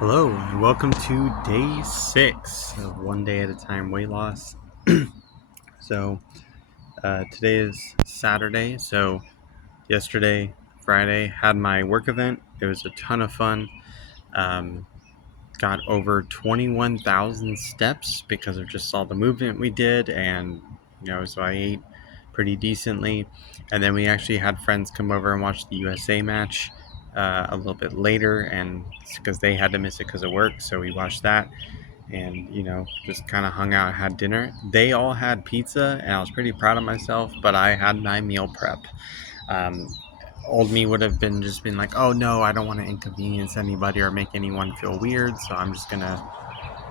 Hello, and welcome to day 6 of One Day at a Time weight loss. So, today is Saturday. So, yesterday, Friday, had my work event. It was a ton of fun. Um, got over 21,000 steps because of just all the movement we did, and so I ate pretty decently. And then we actually had friends come over and watch the USA match a little bit later, and because they had to miss it because of work, so we watched that and just kind of hung out, had dinner. They all had pizza, and I was pretty proud of myself, but I had my meal prep. um, Old me would have been like, oh no, I don't want to inconvenience anybody or make anyone feel weird, so I'm just gonna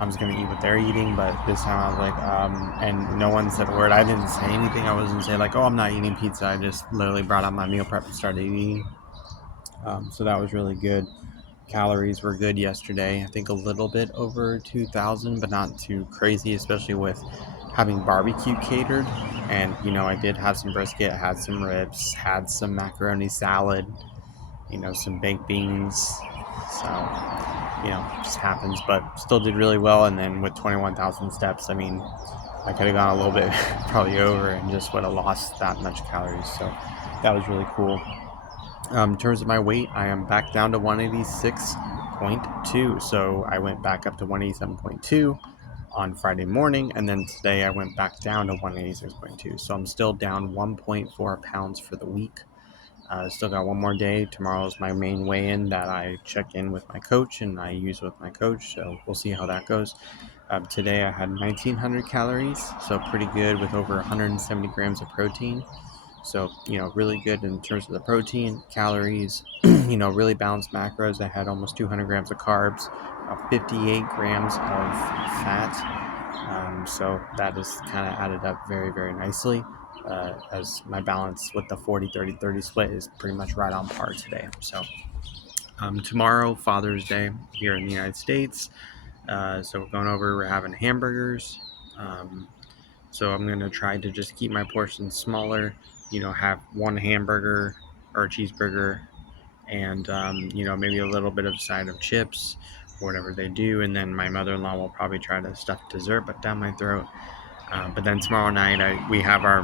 eat what they're eating. But this time I was like, and no one said a word. I didn't say anything. I wasn't say like, oh, I'm not eating pizza. I just literally brought out my meal prep and started eating. So that was really good. Calories were good yesterday. I think a little bit over 2,000, but not too crazy, especially with having barbecue catered. And I did have some brisket, had some ribs, had some macaroni salad, some baked beans. So just happens, but still did really well. And then with 21,000 steps, I mean, I could have gone a little bit probably over and just would have lost that much calories. So that was really cool. In terms of my weight, I am back down to 186.2. So I went back up to 187.2 on Friday morning, and then today I went back down to 186.2. So I'm still down 1.4 pounds for the week. Still got one more day. Tomorrow is my main weigh-in that I check in with my coach and I use with my coach. So we'll see how that goes. Today I had 1,900 calories, so pretty good with over 170 grams of protein. So, really good in terms of the protein, calories, really balanced macros. I had almost 200 grams of carbs, 58 grams of fat. So that is kind of added up very, very nicely, as my balance with the 40-30-30 split is pretty much right on par today. So tomorrow, Father's Day here in the United States. So we're going over, we're having hamburgers. So I'm going to try to just keep my portions smaller, have one hamburger or a cheeseburger and, maybe a little bit of side of chips, whatever they do. And then my mother-in-law will probably try to stuff dessert but down my throat. But then tomorrow night, we have our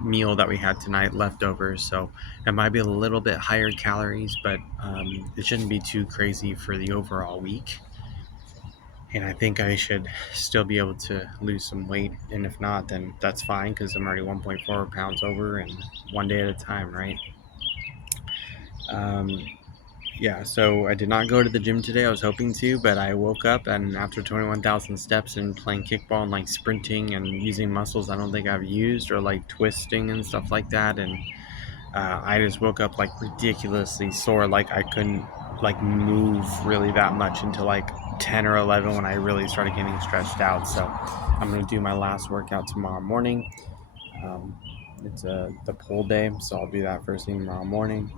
meal that we had tonight leftovers. So it might be a little bit higher calories, but it shouldn't be too crazy for the overall week. And I think I should still be able to lose some weight. And if not, then that's fine because I'm already 1.4 pounds over and one day at a time, right? Um, yeah, so I did not go to the gym today. I was hoping to, but I woke up and after 21,000 steps and playing kickball and like sprinting and using muscles I don't think I've used or like twisting and stuff like that. And I just woke up like ridiculously sore. Like I couldn't like move really that much until like 10 or 11 when I really started getting stretched out. So I'm going to do my last workout tomorrow morning. It's the pull day, so I'll do that first thing tomorrow morning.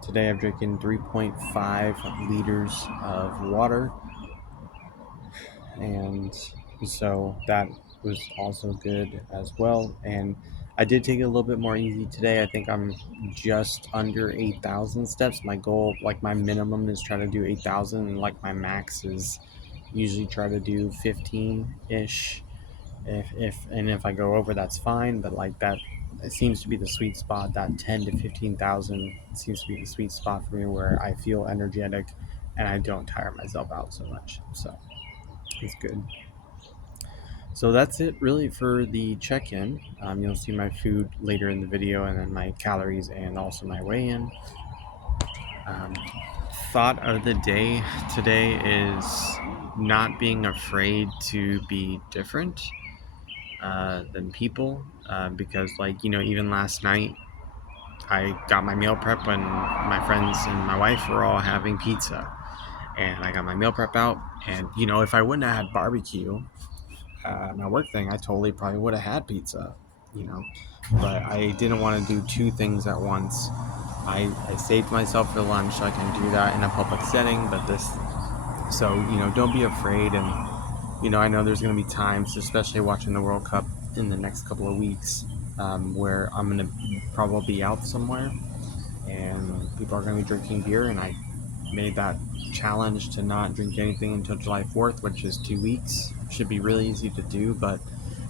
Today I'm drinking 3.5 liters of water, and so that was also good as well. And I did take it a little bit more easy today. I think I'm just under 8,000 steps. My goal, like my minimum, is try to do 8,000, and like my max is usually try to do 15-ish. If I go over, that's fine. But like that, it seems to be the sweet spot. That 10 to 15,000 seems to be the sweet spot for me, where I feel energetic and I don't tire myself out so much. So it's good. So that's it really for the check-in. You'll see my food later in the video, and then my calories and also my weigh-in. Um, Thought of the day today is not being afraid to be different than people, because like even last night I got my meal prep when my friends and my wife were all having pizza, and I got my meal prep out. And if I wouldn't have had barbecue, my work thing, I totally probably would have had pizza, you know. But I didn't want to do two things at once. I saved myself for lunch so I can do that in a public setting. But so don't be afraid. And I know there's going to be times, especially watching the World Cup in the next couple of weeks, where I'm going to probably be out somewhere and people are going to be drinking beer, and I made that challenge to not drink anything until July 4th, which is 2 weeks. Should be really easy to do, but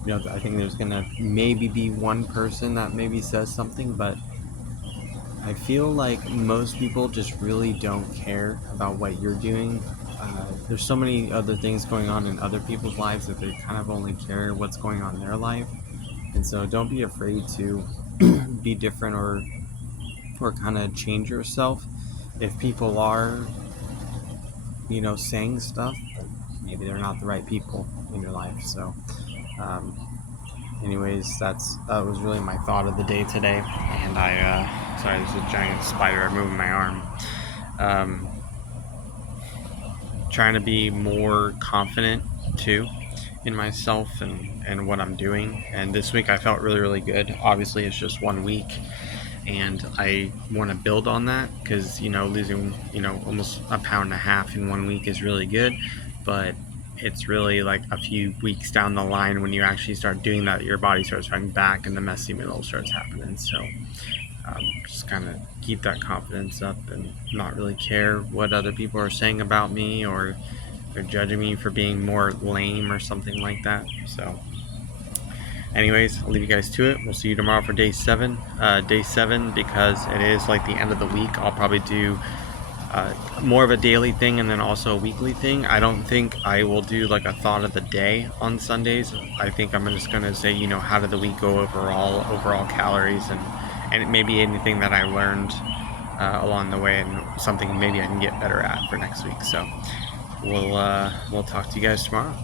I think there's gonna maybe be one person that maybe says something, but I feel like most people just really don't care about what you're doing. There's so many other things going on in other people's lives that they kind of only care what's going on in their life. And so don't be afraid to be different or kind of change yourself. If people are, saying stuff, maybe they're not the right people in your life. So, um, anyways, that was really my thought of the day today. And sorry, there's a giant spider moving my arm. Trying to be more confident too in myself and what I'm doing. And this week I felt really, really good. Obviously, it's just 1 week, and I want to build on that because losing almost a pound and a half in 1 week is really good, but it's really like a few weeks down the line when you actually start doing that, your body starts fighting back and the messy middle starts happening. So just kind of keep that confidence up and not really care what other people are saying about me, or they're judging me for being more lame or something like that. So anyways, I'll leave you guys to it. We'll see you tomorrow for day 7. Day 7, because it is like the end of the week, I'll probably do more of a daily thing and then also a weekly thing. I don't think I will do like a thought of the day on Sundays. I think I'm just going to say, how did the week go overall calories, and maybe anything that I learned along the way, and something maybe I can get better at for next week. So we'll talk to you guys tomorrow.